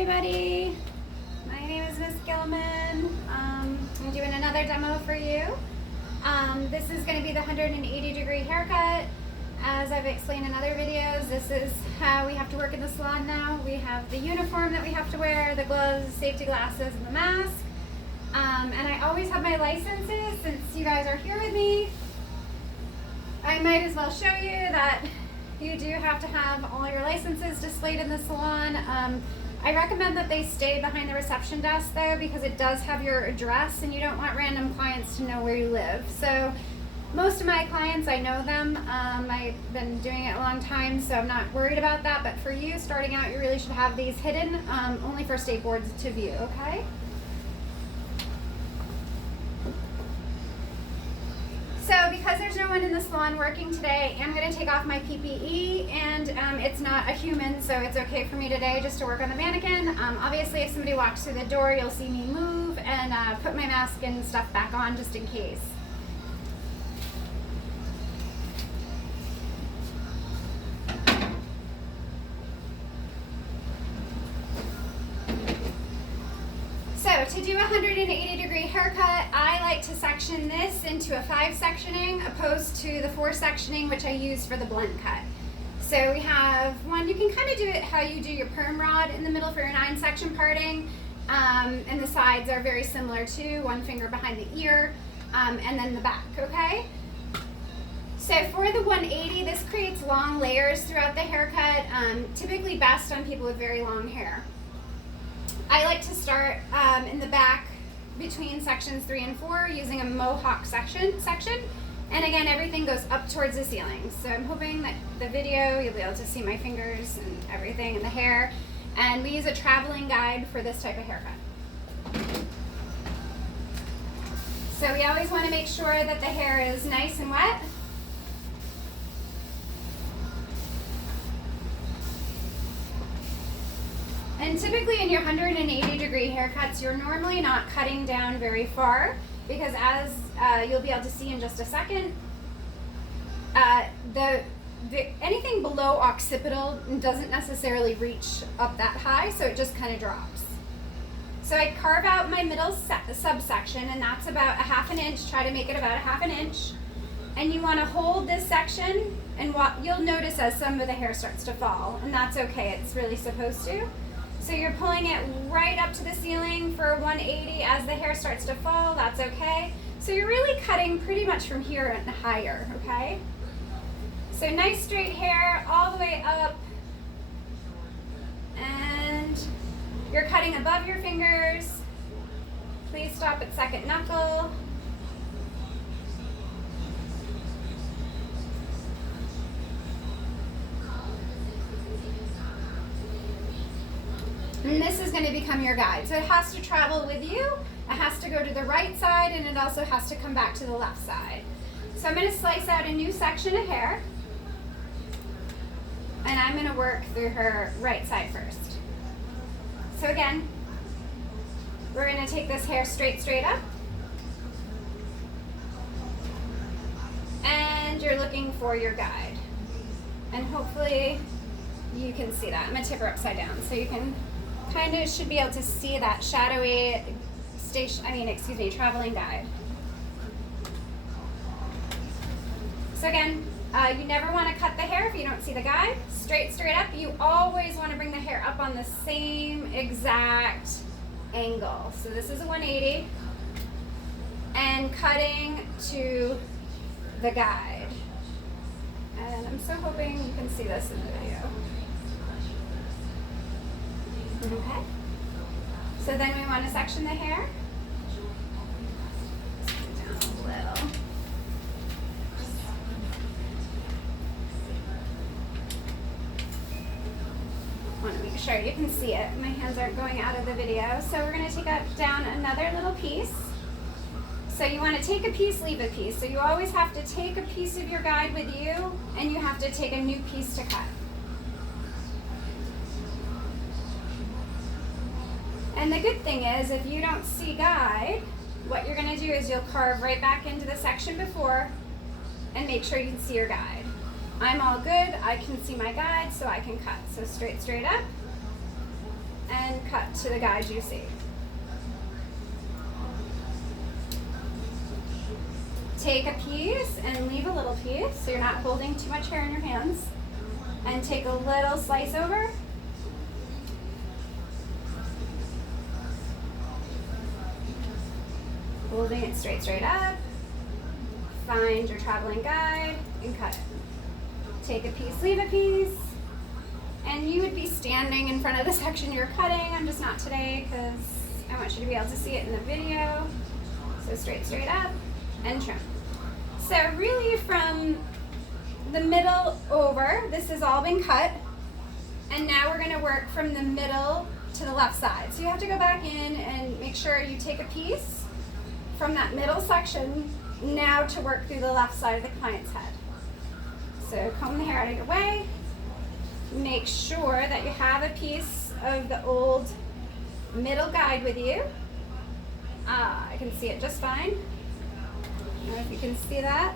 everybody. My name is Miss Gilman. I'm doing another demo for you. This is going to be the 180-degree haircut. As I've explained in other videos, this is how we have to work in the salon now. We have the uniform that we have to wear, the gloves, safety glasses, and the mask. And I always have my licenses. Since you guys are here with me, I might as well show you that you do have to have all your licenses displayed in the salon. I recommend that they stay behind the reception desk though, because it does have your address and you don't want random clients to know where you live. So most of my clients, I know them. I've been doing it a long time, so I'm not worried about that. But for you starting out, you really should have these hidden, only for state boards to view, okay? So because there's no one in the salon working today, I'm going to take off my PPE, and it's not a human, so it's okay for me today just to work on the mannequin. Obviously, if somebody walks through the door, you'll see me move and put my mask and stuff back on just in case. To do a 180-degree haircut, I like to section this into a 5-sectioning opposed to the 4-sectioning, which I use for the blend cut. So we have one, you can kind of do it how you do your perm rod in the middle for your 9-section parting, and the sides are very similar too, one finger behind the ear, and then the back, okay? So for the 180, this creates long layers throughout the haircut, typically best on people with very long hair. I like to start in the back between sections 3 and 4 using a mohawk section. And again, everything goes up towards the ceiling. So I'm hoping that the video, you'll be able to see my fingers and everything and the hair. And we use a traveling guide for this type of haircut. So we always want to make sure that the hair is nice and wet. And typically in your 180-degree haircuts, you're normally not cutting down very far, because as you'll be able to see in just a second, anything below occipital doesn't necessarily reach up that high, so it just kind of drops. So I carve out my middle subsection, and that's about a 1/2 inch. Try to make it about a 1/2 inch. And you want to hold this section, and you'll notice as some of the hair starts to fall, and that's okay, it's really supposed to. So you're pulling it right up to the ceiling for 180. As the hair starts to fall, that's okay. So you're really cutting pretty much from here and higher, okay? So nice straight hair all the way up. And you're cutting above your fingers. Please stop at second knuckle. And this is going to become your guide. So it has to travel with you, it has to go to the right side, and it also has to come back to the left side. So I'm going to slice out a new section of hair, and I'm going to work through her right side first. So again, we're going to take this hair straight up, and you're looking for your guide. And hopefully you can see that. I'm going to tip her upside down so you can kind of should be able to see that shadowy traveling guide. So again, you never want to cut the hair if you don't see the guide. Straight up. You always want to bring the hair up on the same exact angle. So this is a 180, and cutting to the guide. And I'm so hoping you can see this in the video. Okay, so then we want to section the hair. Down a little. Want to make sure you can see it. My hands aren't going out of the video. So we're going to take down another little piece. So you want to take a piece, leave a piece. So you always have to take a piece of your guide with you, and you have to take a new piece to cut. And the good thing is, if you don't see guide, what you're going to do is you'll carve right back into the section before and make sure you can see your guide. I'm all good. I can see my guide, so I can cut. So straight up. and cut to the guide you see. Take a piece and leave a little piece so you're not holding too much hair in your hands. And take a little slice over. Holding it straight up. Find your traveling guide and cut it. Take a piece, leave a piece. And you would be standing in front of the section you're cutting. I'm just not today because I want you to be able to see it in the video. So straight up and trim. So really from the middle over, this has all been cut. And now we're gonna work from the middle to the left side. So you have to go back in and make sure you take a piece from that middle section now to work through the left side of the client's head. So comb the hair out of your way. Make sure that you have a piece of the old middle guide with you. I can see it just fine. I don't know if you can see that,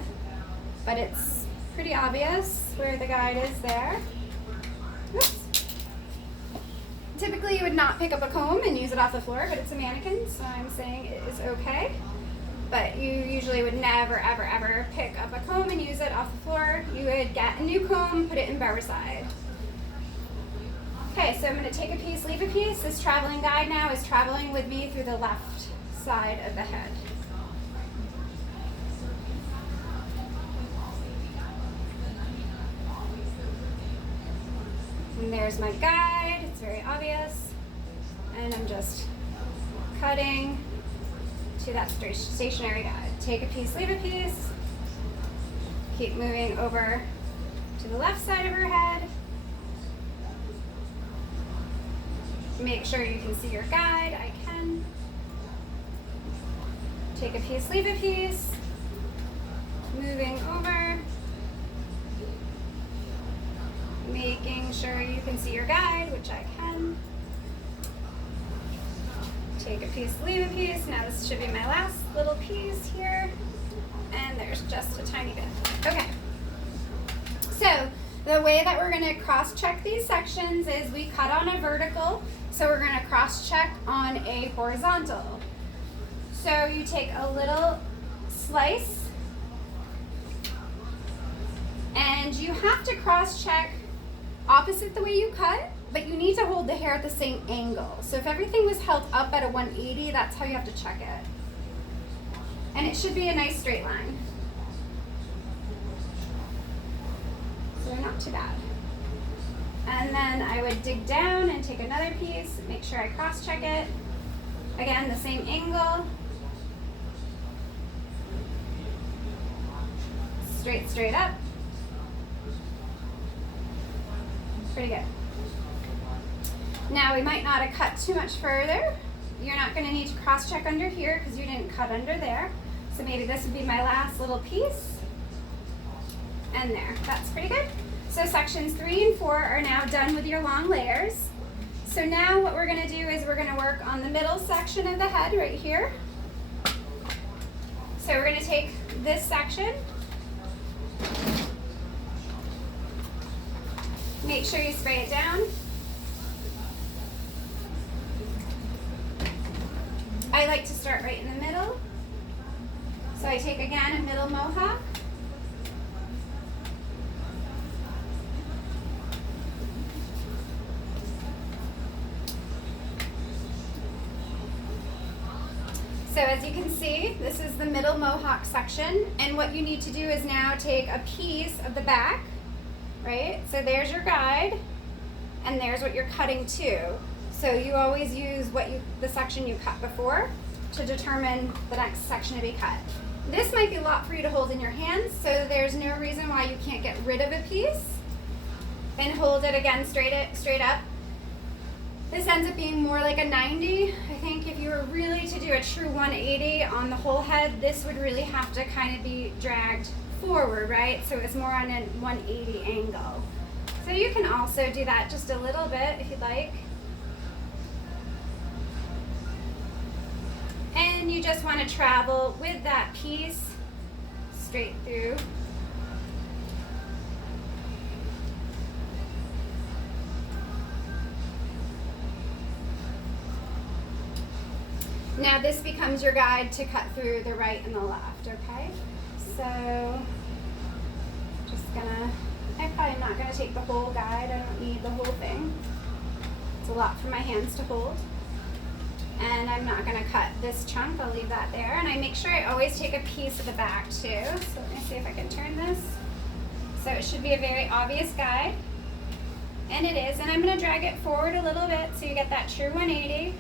but it's pretty obvious where the guide is there. Oops. Typically you would not pick up a comb and use it off the floor, but it's a mannequin, so I'm saying it is okay. But you usually would never, ever pick up a comb and use it off the floor. You would get a new comb, put it in bower side. Okay, so I'm going to take a piece, leave a piece. This traveling guide now is traveling with me through the left side of the head. And there's my guide, it's very obvious. And I'm just cutting to that stationary guide. Take a piece, leave a piece. Keep moving over to the left side of her head. Make sure you can see your guide. I can. Take a piece, leave a piece. Moving over. Making sure you can see your guide, which I can. Take a piece, leave a piece. Now this should be my last little piece here. And there's just a tiny bit. Okay. So the way that we're going to cross-check these sections is we cut on a vertical, so we're going to cross-check on a horizontal. So you take a little slice, and you have to cross-check opposite the way you cut, but you need to hold the hair at the same angle. So if everything was held up at a 180, that's how you have to check it. And it should be a nice straight line. So not too bad. And then I would dig down and take another piece, make sure I cross-check it. Again, the same angle. Straight up. Pretty good. Now we might not have cut too much further. You're not going to need to cross-check under here because you didn't cut under there. So maybe this would be my last little piece. And there, that's pretty good. So sections 3 and 4 are now done with your long layers. So now what we're going to do is we're going to work on the middle section of the head right here. So we're going to take this section. Make sure you spray it down. I like to start right in the middle. So I take again a middle mohawk. So as you can see, this is the middle mohawk section, and what you need to do is now take a piece of the back, right? So there's your guide, and there's what you're cutting to. So you always use the section you cut before to determine the next section to be cut. This might be a lot for you to hold in your hands, so there's no reason why you can't get rid of a piece and hold it again straight up. This ends up being more like a 90. I think if you were really to do a true 180 on the whole head, this would really have to kind of be dragged forward, right? So it's more on a 180 angle. So you can also do that just a little bit if you'd like. And you just want to travel with that piece straight through. Now this becomes your guide to cut through the right and the left, okay? So, I'm probably not gonna take the whole guide. I don't need the whole thing. It's a lot for my hands to hold. And I'm not gonna cut this chunk, I'll leave that there. And I make sure I always take a piece of the back too. So let me see if I can turn this. So it should be a very obvious guide. And it is, and I'm gonna drag it forward a little bit so you get that true 180.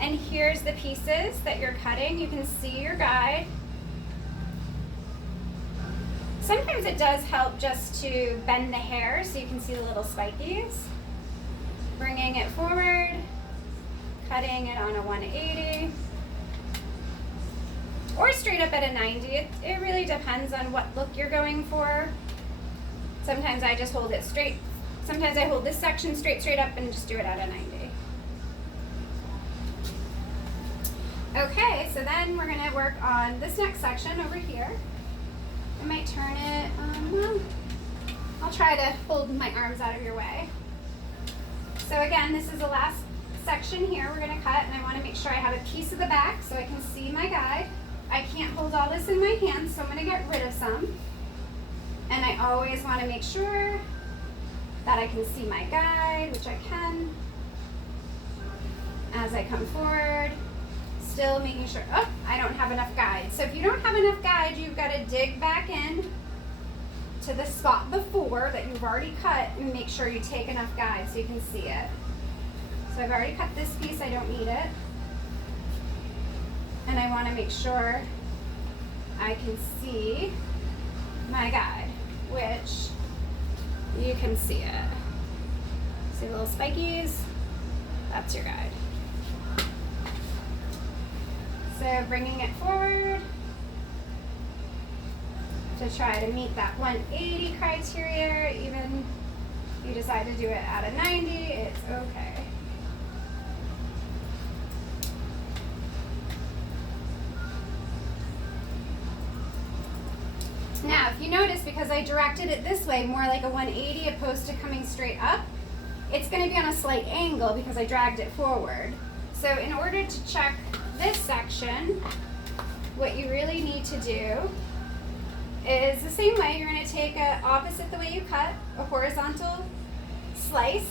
And here's the pieces that you're cutting. You can see your guide. Sometimes it does help just to bend the hair so you can see the little spikies. Bringing it forward, cutting it on a 180, or straight up at a 90. It really depends on what look you're going for. Sometimes I just hold it straight. Sometimes I hold this section straight up and just do it at a 90. Okay, so then we're gonna work on this next section over here. I might turn it, well, I'll try to hold my arms out of your way. So again, this is the last section here we're gonna cut, and I wanna make sure I have a piece of the back so I can see my guide. I can't hold all this in my hands, so I'm gonna get rid of some. And I always wanna make sure that I can see my guide, which I can, as I come forward. Still making sure, oh, I don't have enough guide. So if you don't have enough guide, you've got to dig back in to the spot before that you've already cut and make sure you take enough guide so you can see it. So I've already cut this piece, I don't need it. And I want to make sure I can see my guide, which you can see it. See the little spikies? That's your guide. So bringing it forward to try to meet that 180 criteria. Even if you decide to do it at a 90, it's okay. Now, if you notice, because I directed it this way, more like a 180 opposed to coming straight up, it's going to be on a slight angle because I dragged it forward. So in order to check this section, what you really need to do is the same way. You're going to take opposite the way you cut, a horizontal slice,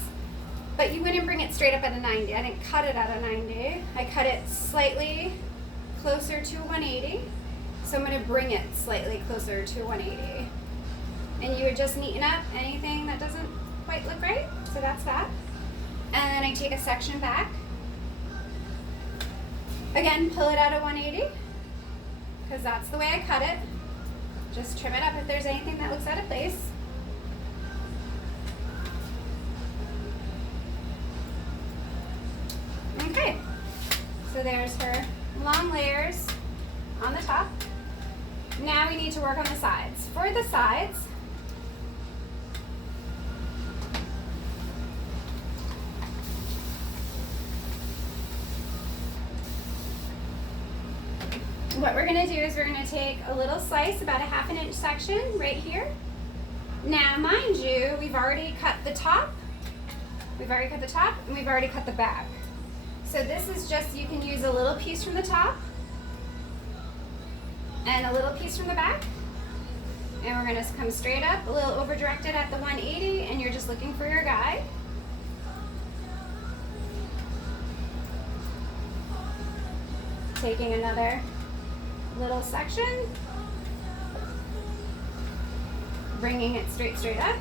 but you wouldn't bring it straight up at a 90. I didn't cut it at a 90. I cut it slightly closer to 180. So I'm going to bring it slightly closer to 180. And you would just neaten up anything that doesn't quite look right. So that's that. And then I take a section back. Again, pull it out of 180, because that's the way I cut it. Just trim it up if there's anything that looks out of place. Okay, so there's her long layers on the top. Now we need to work on the sides. For the sides, what we're going to do is we're going to take a little slice, about a 1/2 inch section right here. Now, mind you, we've already cut the top, and we've already cut the back. So this is just, you can use a little piece from the top and a little piece from the back. And we're going to come straight up, a little over directed at the 180, and you're just looking for your guide. Taking another little section, bringing it straight up,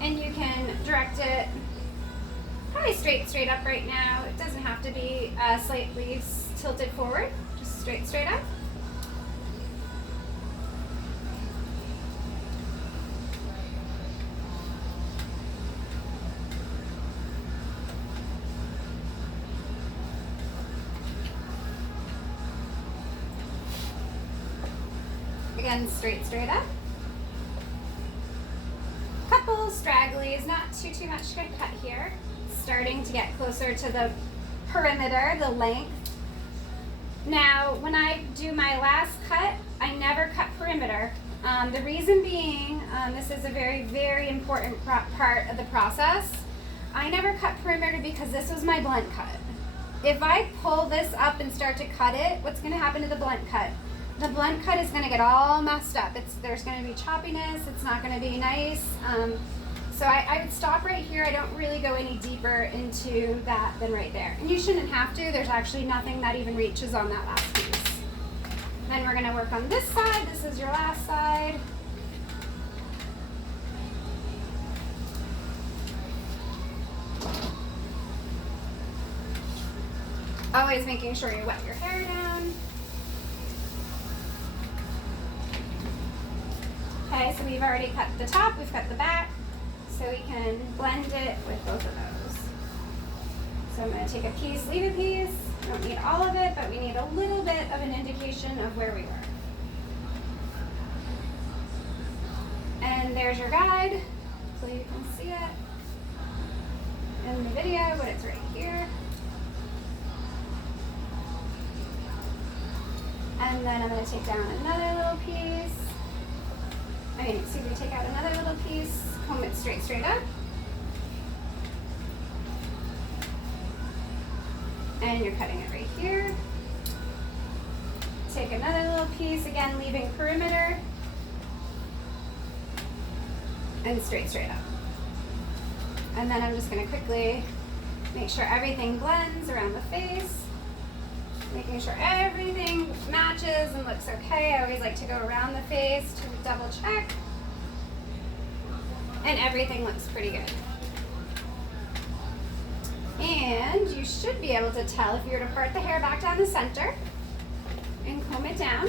and you can direct it probably straight up right now. It doesn't have to be slightly tilted forward, just straight up. Again, straight up. Couple stragglies, not too much to cut here. Starting to get closer to the perimeter, the length. Now, when I do my last cut, I never cut perimeter. The reason being, this is a very important part of the process. I never cut perimeter because this was my blunt cut. if I pull this up and start to cut it, what's going to happen to the blunt cut? The blunt cut is going to get all messed up. There's going to be choppiness. It's not going to be nice. So I would stop right here. I don't really go any deeper into that than right there. And you shouldn't have to. There's actually nothing that even reaches on that last piece. Then we're going to work on this side. This is your last side. Always making sure you wet your hair down. Okay, so we've already cut the top, we've cut the back, so we can blend it with both of those. So I'm going to take a piece, leave a piece. We don't need all of it, but we need a little bit of an indication of where we were. And there's your guide, so you can see it in the video, but it's right here. And then I'm going to take down another little piece. Take out another little piece, comb it straight up. And you're cutting it right here. Take another little piece, again leaving perimeter. And straight up. And then I'm just going to quickly make sure everything blends around the face. Making sure everything matches and looks okay. I always like to go around the face to double check. And everything looks pretty good. And you should be able to tell if you were to part the hair back down the center and comb it down.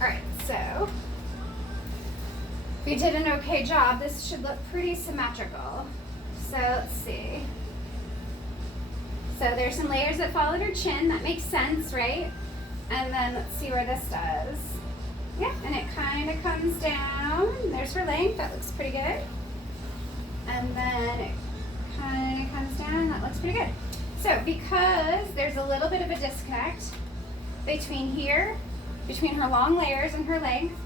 Alright, so we did an okay job. This should look pretty symmetrical. So let's see. So there's some layers that fall at her chin. That makes sense, right? And then let's see where this does. Yeah, and it kind of comes down. There's her length. That looks pretty good. And then it kind of comes down. That looks pretty good. So because there's a little bit of a disconnect between her long layers and her length,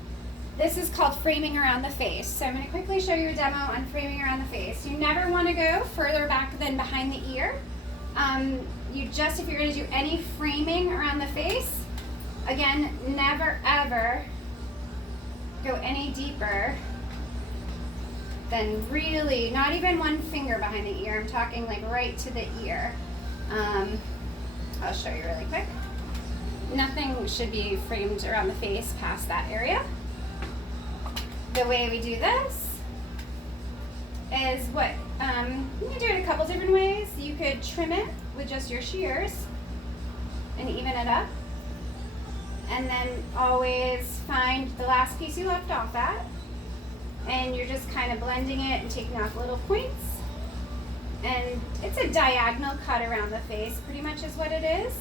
this is called framing around the face. So I'm going to quickly show you a demo on framing around the face. You never want to go further back than behind the ear. If you're going to do any framing around the face, again, never ever go any deeper than really, not even one finger behind the ear. I'm talking like right to the ear. I'll show you really quick. Nothing should be framed around the face past that area. The way we do this is you can do it a couple different ways. You could trim it with just your shears and even it up. And then always find the last piece you left off at. And you're just kind of blending it and taking off little points. And it's a diagonal cut around the face, pretty much is what it is.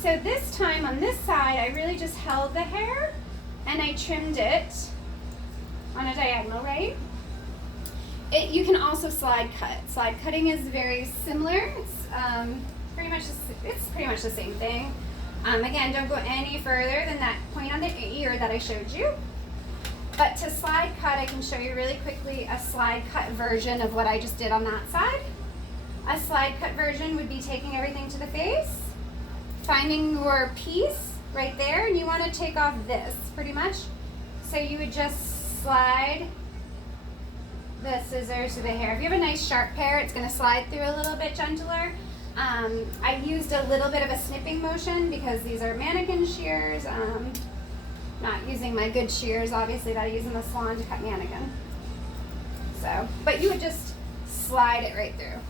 So this time on this side, I really just held the hair and I trimmed it on a diagonal, right? You can also slide cut. Slide cutting is very similar. It's pretty much the same thing. Again, don't go any further than that point on the ear that I showed you. But to slide cut, I can show you really quickly a slide cut version of what I just did on that side. A slide cut version would be taking everything to the face, finding your piece right there, and you want to take off this pretty much. So you would just slide the scissors to the hair. If you have a nice sharp pair, it's going to slide through a little bit gentler. I used a little bit of a snipping motion because these are mannequin shears. Not using my good shears, obviously, that I use in the salon to cut mannequin. So, but you would just slide it right through.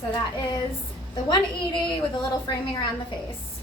So that is the 180 with a little framing around the face.